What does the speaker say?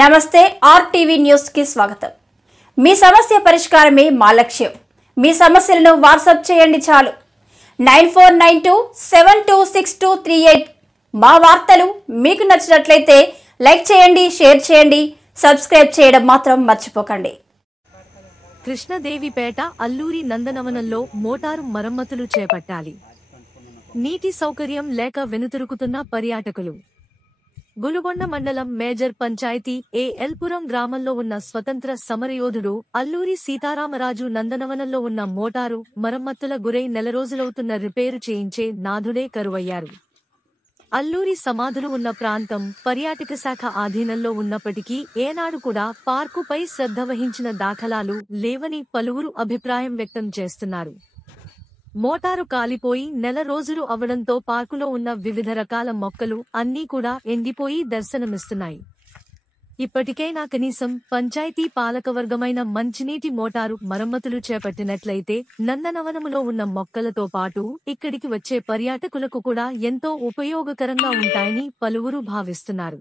నమస్తే RTV news కి స్వాగతం। మీ సమస్య పరిష్కారమే మా లక్ష్యం। మీ సమస్యలను వాట్సాప్ చేయండి చాలు 9492726238। మా వార్తలు మీకు నచ్చినట్లయితే లైక్ చేయండి, షేర్ చేయండి, సబ్స్క్రైబ్ చేయడం మాత్రం మర్చిపోకండి। కృష్ణదేవిపేట అల్లూరి నందనవనంలో మోటారు మరమ్మతులు చేపట్టాలి। నీటి సౌకర్యం లేక వెనుతిరుగుతున్న పర్యాటకులు। గులుగొండ మండలం మేజర్ పంచాయతీ ఎల్పురం గ్రామంలో ఉన్న స్వతంత్ర సమరయోధుడు అల్లూరి సీతారామరాజు నందనవనంలో ఉన్న మోటారు మరమ్మతుల గురై నెల రోజులవుతున్న రిపేరు చేయించే నాథుడే కరువయ్యారు। అల్లూరి సమాధులు ఉన్న ప్రాంతం పర్యాటక శాఖ ఆధీనంలో ఉన్నప్పటికీ ఏనాడు కూడా పార్కుపై శ్రద్ధ వహించిన దాఖలాలు లేవని పలువురు అభిప్రాయం వ్యక్తం చేస్తున్నారు। మోటారు కాలిపోయి నెల రోజులు అవడంతో పార్కులో ఉన్న వివిధ రకాల మొక్కలు అన్నీ కూడా ఎండిపోయి దర్శనమిస్తున్నాయి। ఇప్పటికైనా కనీసం పంచాయతీ పాలకవర్గమైన మంచినీటి మోటారు మరమ్మతులు చేపట్టినట్లయితే నందనవనములో ఉన్న మొక్కలతో పాటు ఇక్కడికి వచ్చే పర్యాటకులకు కూడా ఎంతో ఉపయోగకరంగా ఉంటాయని పలువురు భావిస్తున్నారు।